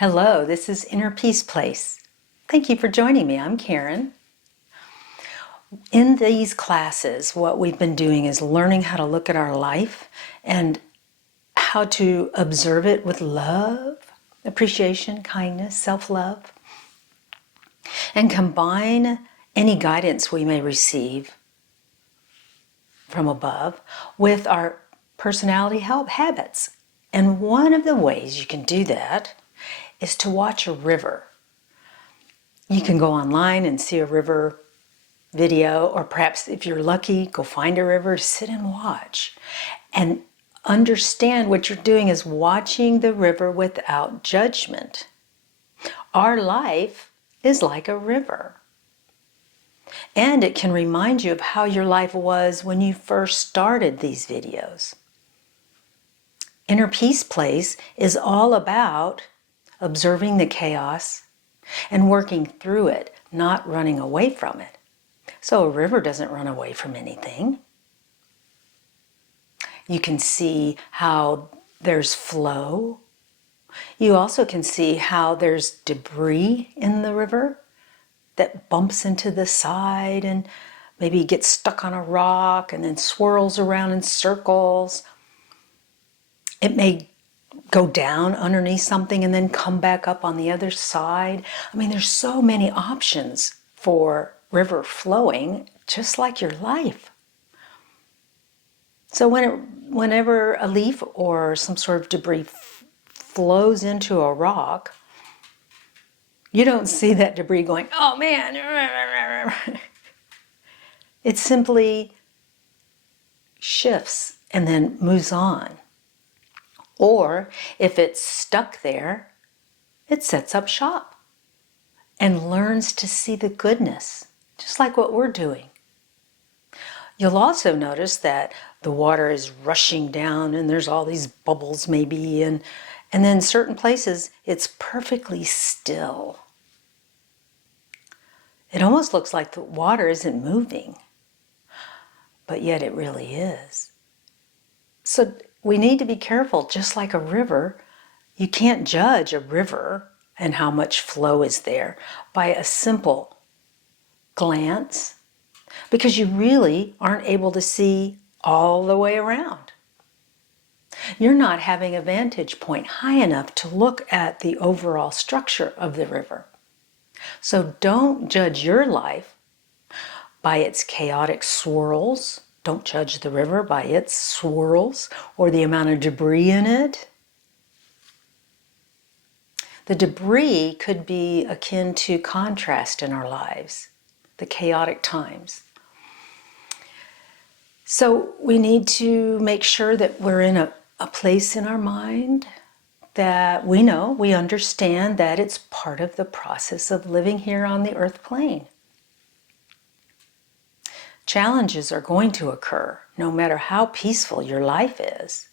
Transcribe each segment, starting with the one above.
Hello, this is Inner Peace Place. Thank you for joining me. I'm Karen. In these classes, what we've been doing is learning how to look at our life and how to observe it with love, appreciation, kindness, self-love, and combine any guidance we may receive from above with our personality help habits. And one of the ways you can do that is to watch a river. You can go online and see a river video, or perhaps if you're lucky, go find a river, sit and watch. And understand what you're doing is watching the river without judgment. Our life is like a river. And it can remind you of how your life was when you first started these videos. Inner Peace Place is all about observing the chaos and working through it, not running away from it. So a river doesn't run away from anything. You can see how there's flow. You also can see how there's debris in the river that bumps into the side and maybe gets stuck on a rock and then swirls around in circles. It may go down underneath something and then come back up on the other side. I mean, there's so many options for river flowing, just like your life. So whenever a leaf or some sort of debris flows into a rock, you don't see that debris going, oh man. It simply shifts and then moves on. Or if it's stuck there, it sets up shop and learns to see the goodness, just like what we're doing. You'll also notice that the water is rushing down and there's all these bubbles maybe, and then certain places it's perfectly still. It almost looks like the water isn't moving, but yet it really is. So we need to be careful, just like a river. You can't judge a river and how much flow is there by a simple glance, because you really aren't able to see all the way around. You're not having a vantage point high enough to look at the overall structure of the river. So don't judge your life by its chaotic swirls. Don't judge the river by its swirls or the amount of debris in it. The debris could be akin to contrast in our lives, the chaotic times. So we need to make sure that we're in a place in our mind that we understand that it's part of the process of living here on the earth plane. Challenges are going to occur, no matter how peaceful your life is.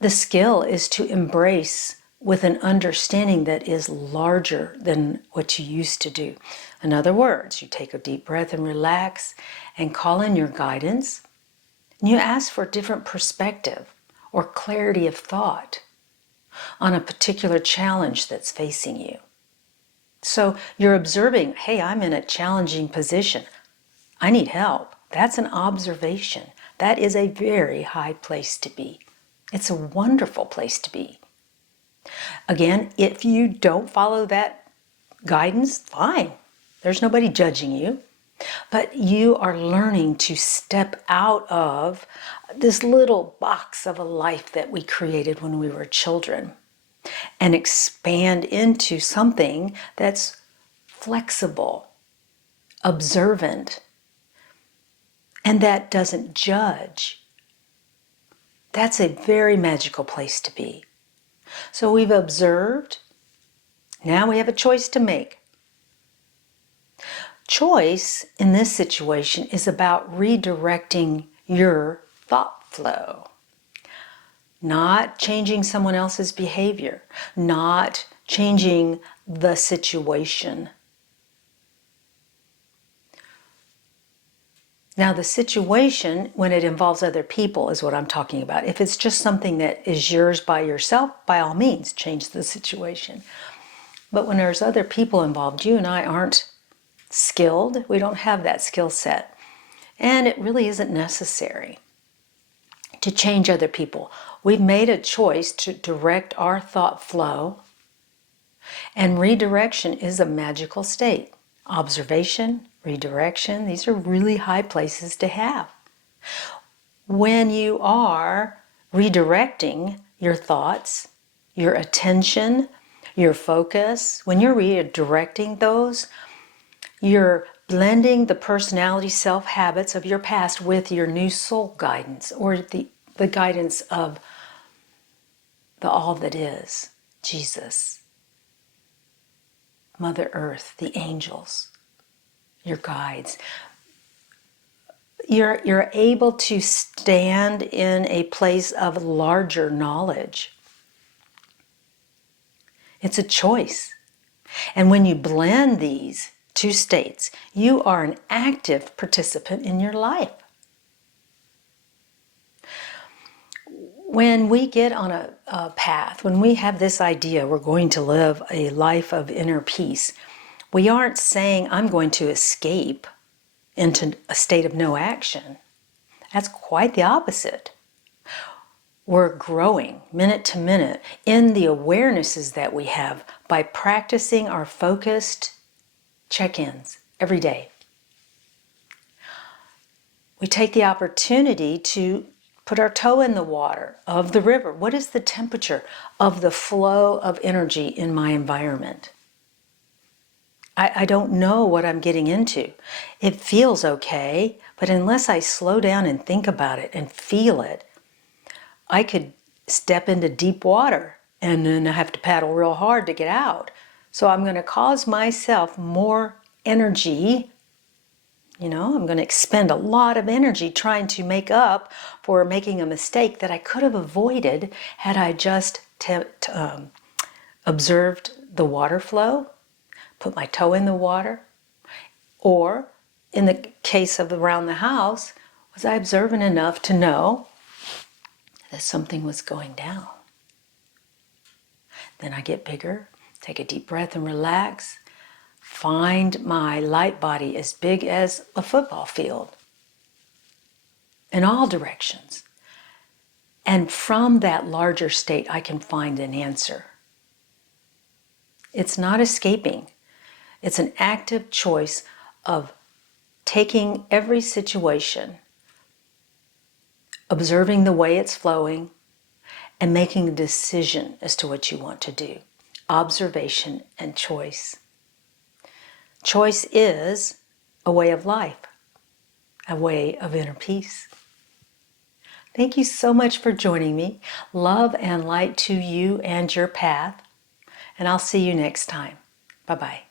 The skill is to embrace with an understanding that is larger than what you used to do. In other words, you take a deep breath and relax and call in your guidance, and you ask for a different perspective or clarity of thought on a particular challenge that's facing you. So you're observing, hey, I'm in a challenging position. I need help. That's an observation. That is a very high place to be. It's a wonderful place to be. Again, if you don't follow that guidance, fine. There's nobody judging you. But you are learning to step out of this little box of a life that we created when we were children and expand into something that's flexible, observant, and that doesn't judge. That's a very magical place to be. So we've observed. Now we have a choice to make. Choice in this situation is about redirecting your thought flow. Not changing someone else's behavior, not changing the situation. Now, the situation, when it involves other people, is what I'm talking about. If it's just something that is yours by yourself, by all means, change the situation. But when there's other people involved, you and I aren't skilled. We don't have that skill set. And it really isn't necessary to change other people. We've made a choice to direct our thought flow, and redirection is a magical state. Observation, redirection, these are really high places to have. When you are redirecting your thoughts, your attention, your focus, when you're redirecting those, you're blending the personality self-habits of your past with your new soul guidance, or the guidance of the all that is, Jesus, Mother Earth, the angels, your guides. You're able to stand in a place of larger knowledge. It's a choice. And when you blend these two states, you are an active participant in your life. When we get on a path, when we have this idea we're going to live a life of inner peace, we aren't saying, I'm going to escape into a state of no action. That's quite the opposite. We're growing minute to minute in the awarenesses that we have by practicing our focused check-ins every day. We take the opportunity to put our toe in the water of the river. What is the temperature of the flow of energy in my environment? I don't know what I'm getting into. It feels okay, but unless I slow down and think about it and feel it, I could step into deep water and then I have to paddle real hard to get out. So I'm going to cause myself more energy. I'm going to expend a lot of energy trying to make up for making a mistake that I could have avoided had I just observed the water flow, put my toe in the water, or in the case of around the house, was I observant enough to know that something was going down? Then I get bigger, take a deep breath and relax. Find my light body as big as a football field in all directions. And from that larger state, I can find an answer. It's not escaping. It's an active choice of taking every situation, observing the way it's flowing, and making a decision as to what you want to do. Observation and choice. Choice is a way of life, a way of inner peace. Thank you so much for joining me. Love and light to you and your path. And I'll see you next time. Bye-bye.